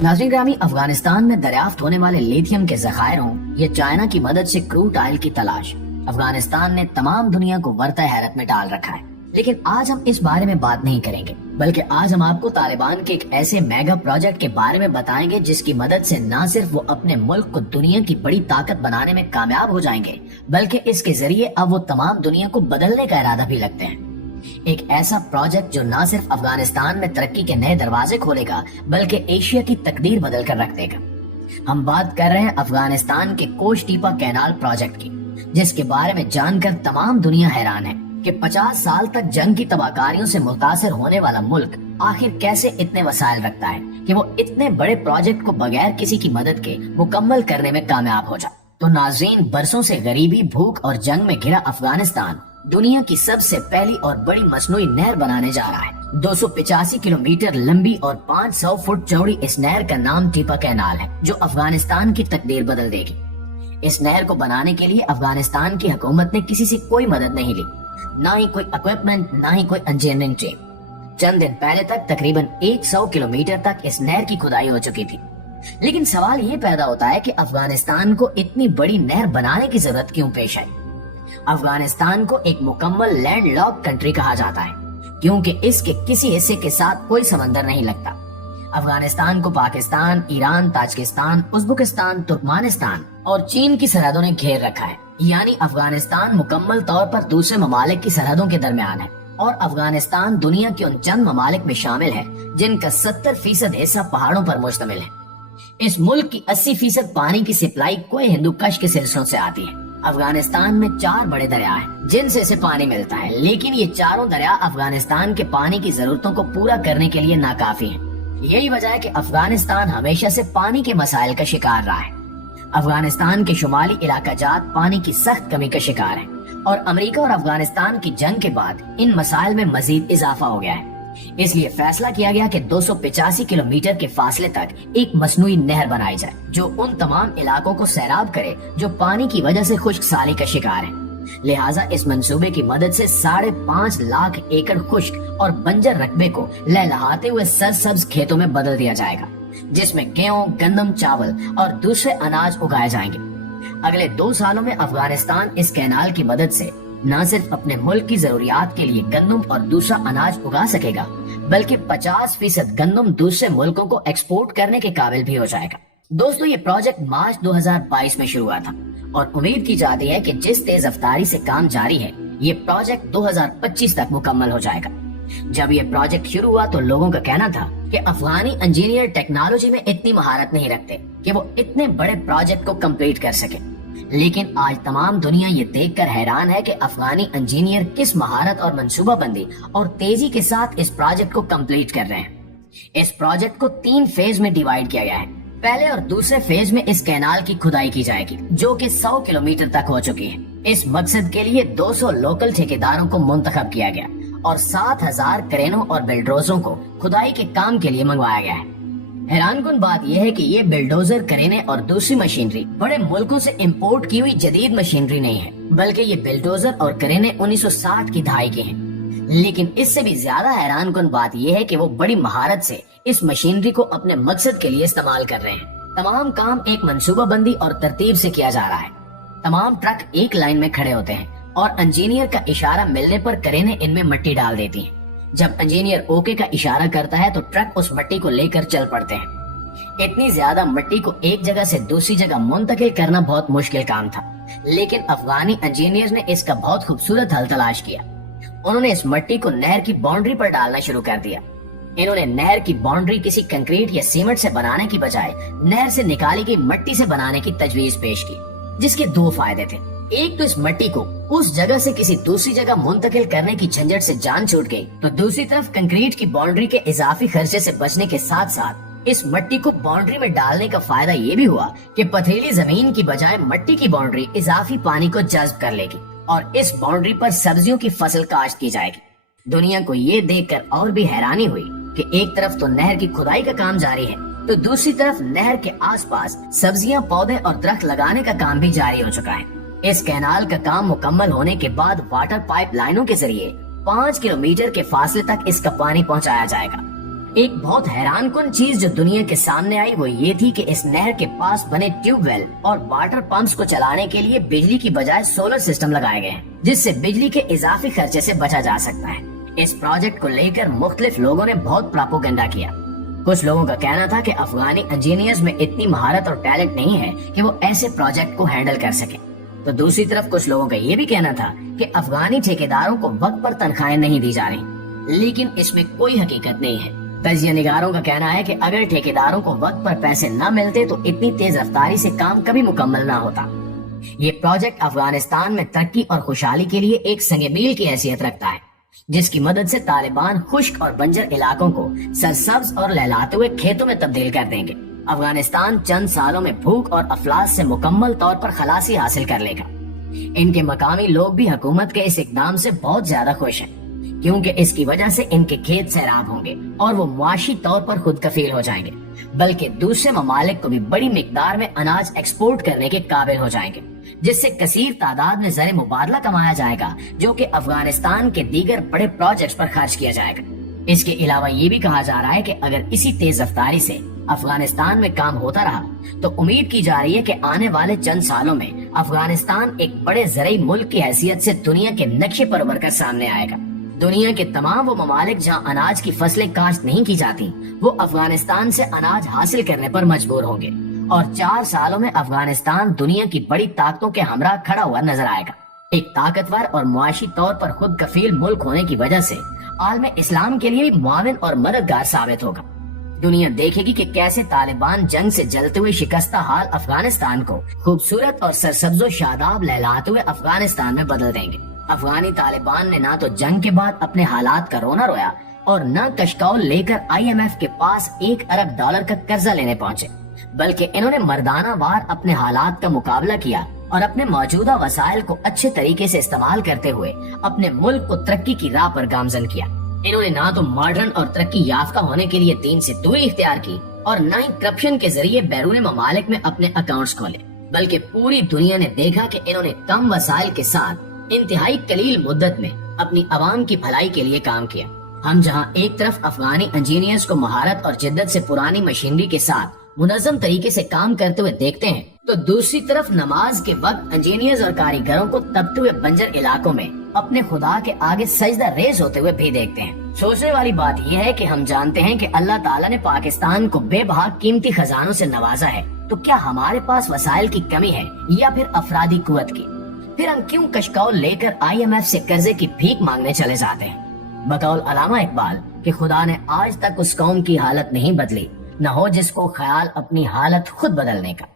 नाज़रीन ग्रामी, अफगानिस्तान में दरियाफ्त होने वाले लिथियम के जखायरों या चाइना की मदद से क्रूड ऑयल की तलाश अफगानिस्तान ने तमाम दुनिया को वरता हैरत में डाल रखा है। लेकिन आज हम इस बारे में बात नहीं करेंगे, बल्कि आज हम आपको तालिबान के एक ऐसे मेगा प्रोजेक्ट के बारे में बताएंगे जिसकी मदद से न सिर्फ वो अपने मुल्क को दुनिया की बड़ी ताकत बनाने में कामयाब हो जाएंगे, बल्कि इसके जरिए अब वो तमाम दुनिया को बदलने का इरादा भी रखते हैं। एक ऐसा प्रोजेक्ट जो न सिर्फ अफगानिस्तान में तरक्की के नए दरवाजे खोलेगा, बल्कि एशिया की तकदीर बदल कर रख देगा। हम बात कर रहे हैं अफगानिस्तान के कोश टीपा कैनाल प्रोजेक्ट की, जिसके बारे में जानकर तमाम दुनिया हैरान है कि 50 साल तक जंग की तबाहकारियों से मुतासिर होने वाला मुल्क आखिर कैसे इतने वसाइल रखता है कि वो इतने बड़े प्रोजेक्ट को बगैर किसी की मदद के मुकम्मल करने में कामयाब हो जाए। तो नाज़रीन, बरसों से गरीबी, भूख और जंग में घिरा अफगानिस्तान दुनिया की सबसे पहली और बड़ी मसनूई नहर बनाने जा रहा है। 285 किलोमीटर लंबी और 500 फुट चौड़ी इस नहर का नाम टीपा कैनाल है, जो अफगानिस्तान की तकदीर बदल देगी। इस नहर को बनाने के लिए अफगानिस्तान की हुकूमत ने किसी से कोई मदद नहीं ली, ना ही कोई इक्विपमेंट, ना ही कोई इंजीनियरिंग टीम। चंद दिन पहले तक तकरीबन 100 किलोमीटर तक इस नहर की खुदाई हो चुकी थी। लेकिन सवाल ये पैदा होता है कि अफगानिस्तान को इतनी बड़ी नहर बनाने की जरूरत क्यों पेश आई। अफगानिस्तान को एक मुकम्मल लैंड लॉक कंट्री कहा जाता है, क्योंकि इसके किसी हिस्से के साथ कोई समंदर नहीं लगता। अफगानिस्तान को Pakistan, Iran, Tajikistan, Uzbekistan, Turkmenistan और चीन की सरहदों ने घेर रखा है। यानी अफगानिस्तान मुकम्मल तौर पर दूसरे ममालिक की सरहदों के दरमियान है, और अफगानिस्तान दुनिया के उन चंद ममालिक में शामिल है जिनका 70% हिस्सा पहाड़ों पर मुश्तमिल है। इस मुल्क की 80% पानी की सप्लाई कोई हिंदुकुश के सिलसिलों से आती है। अफगानिस्तान में 4 बड़े दरिया हैं जिनसे इसे पानी मिलता है, लेकिन ये चारों दरिया अफगानिस्तान के पानी की जरूरतों को पूरा करने के लिए नाकाफी हैं। यही वजह है कि अफगानिस्तान हमेशा से पानी के मसाइल का शिकार रहा है। अफगानिस्तान के शुमाली इलाका जात पानी की सख्त कमी का शिकार है, और अमेरिका और अफगानिस्तान की जंग के बाद इन मसाइल में मजीद इजाफा हो गया है। इसलिए फैसला किया गया कि 285 किलोमीटर के फासले तक एक मसनूई नहर बनाई जाए, जो उन तमाम इलाकों को सैराब करे जो पानी की वजह से खुश्क साली का शिकार है। लिहाजा इस मंसूबे की मदद से 5.5 लाख एकड़ खुश्क और बंजर रकबे को लहलहाते हुए सरसब्ज खेतों में बदल दिया जाएगा, जिसमें गेहूं, गंदम, चावल और दूसरे अनाज उगाए जाएंगे। अगले 2 सालों में अफगानिस्तान इस कैनाल की मदद से न सिर्फ अपने मुल्क की जरूरियात के लिए गंदम और दूसरा अनाज उगा सकेगा, बल्कि 50% गंदम दूसरे मुल्कों को एक्सपोर्ट करने के काबिल भी हो जाएगा। दोस्तों, ये प्रोजेक्ट मार्च 2022 में शुरू हुआ था, और उम्मीद की जाती है कि जिस तेज रफ्तारी से काम जारी है, ये प्रोजेक्ट 2025 तक मुकम्मल हो जाएगा। जब ये प्रोजेक्ट शुरू हुआ तो लोगों का कहना था कि अफगानी इंजीनियर टेक्नोलॉजी में इतनी महारत नहीं रखते कि वो इतने बड़े प्रोजेक्ट को कंप्लीट कर सके। लेकिन आज तमाम दुनिया ये देखकर हैरान है कि अफगानी इंजीनियर किस महारत और मंसूबाबंदी और तेजी के साथ इस प्रोजेक्ट को कंप्लीट कर रहे हैं। इस प्रोजेक्ट को 3 फेज में डिवाइड किया गया है। पहले और दूसरे फेज में इस कैनाल की खुदाई की जाएगी, जो कि 100 किलोमीटर तक हो चुकी है। इस मकसद के लिए 200 लोकल ठेकेदारों को मुंतखब किया गया और 7000 क्रेनों और बिल्डोजरों को खुदाई के काम के लिए मंगवाया गया है। हैरानकुन बात यह है कि ये बिल्डोजर, क्रेनें और दूसरी मशीनरी बड़े मुल्कों से इंपोर्ट की हुई जदीद मशीनरी नहीं है, बल्कि ये बिल्डोजर और क्रेनें 1960 की दहाई की हैं। लेकिन इससे भी ज्यादा हैरानकुन बात यह है कि वो बड़ी महारत से इस मशीनरी को अपने मकसद के लिए इस्तेमाल कर रहे हैं। तमाम काम एक मंसूबाबंदी और तरतीब से किया जा रहा है। तमाम ट्रक एक लाइन में खड़े होते हैं, और इंजीनियर का इशारा मिलने पर क्रेनें इनमें मिट्टी डाल देती हैं। जब इंजीनियर ओके का इशारा करता है तो ट्रक उस मिट्टी को लेकर चल पड़ते हैं। इतनी ज्यादा मिट्टी को एक जगह से दूसरी जगह मुंतकिल करना बहुत मुश्किल काम था, लेकिन अफगानी इंजीनियर्स ने इसका बहुत खूबसूरत हल तलाश किया। उन्होंने इस मिट्टी को नहर की बाउंड्री पर डालना शुरू कर दिया। इन्होंने नहर की बाउंड्री किसी कंक्रीट या सीमेंट से बनाने की बजाय नहर से निकाली गई मिट्टी से बनाने की तजवीज पेश की, जिसके 2 फायदे थे। एक तो इस मिट्टी को उस जगह से किसी दूसरी जगह मुंतकिल करने की झंझट से जान छूट गई, तो दूसरी तरफ कंक्रीट की बाउंड्री के इजाफी खर्चे से बचने के साथ साथ इस मिट्टी को बाउंड्री में डालने का फायदा ये भी हुआ कि पथरीली जमीन की बजाय मिट्टी की बाउंड्री इजाफी पानी को जज्ब कर लेगी, और इस बाउंड्री पर सब्जियों की फसल काश्त की जाएगी। दुनिया को ये देखकर और भी हैरानी हुई कि एक तरफ तो नहर की खुदाई का काम जारी है, तो दूसरी तरफ नहर के आसपास सब्जियां, पौधे और दरख्त लगाने का काम भी जारी हो चुका है। इस कैनाल का काम मुकम्मल होने के बाद वाटर पाइप लाइनों के जरिए 5 किलोमीटर के फासले तक इसका पानी पहुंचाया जाएगा। ایک بہت حیران کن چیز جو دنیا کے سامنے آئی وہ یہ تھی کہ اس نہر کے پاس بنے ٹیوب ویل اور واٹر پمپس کو چلانے کے لیے بجلی کی بجائے سولر سسٹم لگائے گئے ہیں، جس سے بجلی کے اضافی خرچے سے بچا جا سکتا ہے۔ اس پروجیکٹ کو لے کر مختلف لوگوں نے بہت پراپوگنڈا کیا۔ کچھ لوگوں کا کہنا تھا کہ افغانی انجینئرز میں اتنی مہارت اور ٹیلنٹ نہیں ہے کہ وہ ایسے پروجیکٹ کو ہینڈل کر سکیں، تو دوسری طرف کچھ لوگوں کا یہ بھی کہنا تھا کہ افغانی ٹھیکیداروں کو وقت پر تنخواہیں نہیں دی جا رہی، لیکن اس میں کوئی حقیقت نہیں ہے۔ تجزیہ نگاروں کا کہنا ہے کہ اگر ٹھیکیداروں کو وقت پر پیسے نہ ملتے تو اتنی تیز رفتاری سے کام کبھی مکمل نہ ہوتا۔ یہ پروجیکٹ افغانستان میں ترقی اور خوشحالی کے لیے ایک سنگ میل کی حیثیت رکھتا ہے، جس کی مدد سے طالبان خشک اور بنجر علاقوں کو سرسبز اور لہلاتے ہوئے کھیتوں میں تبدیل کر دیں گے۔ افغانستان چند سالوں میں بھوک اور افلاس سے مکمل طور پر خلاصی حاصل کر لے گا۔ ان کے مقامی لوگ بھی حکومت کے اس اقدام سے بہت زیادہ خوش ہیں، کیونکہ اس کی وجہ سے ان کے کھیت سیراب ہوں گے اور وہ معاشی طور پر خود کفیل ہو جائیں گے، بلکہ دوسرے ممالک کو بھی بڑی مقدار میں اناج ایکسپورٹ کرنے کے قابل ہو جائیں گے، جس سے کثیر تعداد میں زر مبادلہ کمایا جائے گا، جو کہ افغانستان کے دیگر بڑے پروجیکٹس پر خرچ کیا جائے گا۔ اس کے علاوہ یہ بھی کہا جا رہا ہے کہ اگر اسی تیز رفتاری سے افغانستان میں کام ہوتا رہا تو امید کی جا رہی ہے کہ آنے والے چند سالوں میں افغانستان ایک بڑے زرعی ملک کی حیثیت سے دنیا کے نقشے پر ابھر کر سامنے آئے گا۔ دنیا کے تمام وہ ممالک جہاں اناج کی فصلیں کاشت نہیں کی جاتی، وہ افغانستان سے اناج حاصل کرنے پر مجبور ہوں گے، اور 4 سالوں میں افغانستان دنیا کی بڑی طاقتوں کے ہمراہ کھڑا ہوا نظر آئے گا۔ ایک طاقتور اور معاشی طور پر خود کفیل ملک ہونے کی وجہ سے عالم اسلام کے لیے بھی معاون اور مددگار ثابت ہوگا۔ دنیا دیکھے گی کہ کیسے طالبان جنگ سے جلتے ہوئے شکستہ حال افغانستان کو خوبصورت اور سرسبز و شاداب لہلاتے ہوئے افغانستان میں بدل دیں گے۔ افغانی طالبان نے نہ تو جنگ کے بعد اپنے حالات کا رونا رویا اور نہ کشکول لے کر IMF کے پاس $1 ارب کا قرضہ لینے پہنچے، بلکہ انہوں نے مردانہ وار اپنے حالات کا مقابلہ کیا اور اپنے موجودہ وسائل کو اچھے طریقے سے استعمال کرتے ہوئے اپنے ملک کو ترقی کی راہ پر گامزن کیا۔ انہوں نے نہ تو ماڈرن اور ترقی یافتہ ہونے کے لیے دین سے دوری اختیار کی اور نہ ہی کرپشن کے ذریعے بیرون ممالک میں اپنے اکاؤنٹس کھولے، بلکہ پوری دنیا نے دیکھا کہ انہوں نے کم وسائل کے ساتھ انتہائی قلیل مدت میں اپنی عوام کی بھلائی کے لیے کام کیا۔ ہم جہاں ایک طرف افغانی انجینئرز کو مہارت اور جدت سے پرانی مشینری کے ساتھ منظم طریقے سے کام کرتے ہوئے دیکھتے ہیں، تو دوسری طرف نماز کے وقت انجینئرز اور کاریگروں کو تپتے ہوئے بنجر علاقوں میں اپنے خدا کے آگے سجدہ ریز ہوتے ہوئے بھی دیکھتے ہیں۔ سوچنے والی بات یہ ہے کہ ہم جانتے ہیں کہ اللہ تعالیٰ نے پاکستان کو بے بہا قیمتی خزانوں سے نوازا ہے، تو کیا ہمارے پاس وسائل کی کمی ہے یا پھر افرادی قوت کی؟ پھر ہم کیوں کشکول لے کر IMF سے قرضے کی بھیک مانگنے چلے جاتے ہیں؟ بقول علامہ اقبال کہ خدا نے آج تک اس قوم کی حالت نہیں بدلی، نہ ہو جس کو خیال اپنی حالت خود بدلنے کا۔